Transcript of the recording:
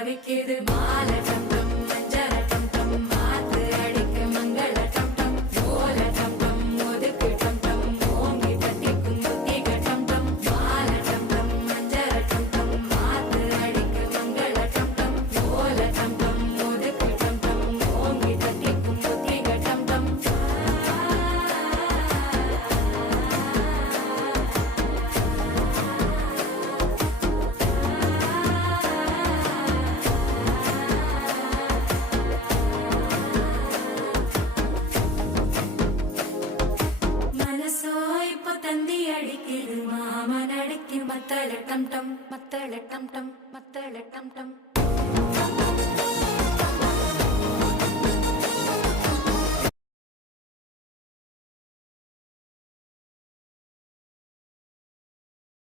தவிக்குது மாலை டம் டம் மஞ்சள டம் டம் மாத்து அடிக்க மங்கள டம் டம் ஓல டம் டம் ஒதுக்கு டம் டம் ஓங்கி தட்டிக்கும் புத்திக டம் டம் மாலை டம் டம் மஞ்சள டம் டம் மாத்து அடிக்க மங்கள டம் டம் ஓல டம் டம் ஒதுக்கு டம் டம் ஓங்கி தட்டிக்கும் புத்திக டம் டம் മനസ്സോ ഇപ്പൊ തന്തി അടിക്കുത് മാമനടിക്ക് മത്തള ടം ടം മത്തള ടം ടം മത്തള ടം ടം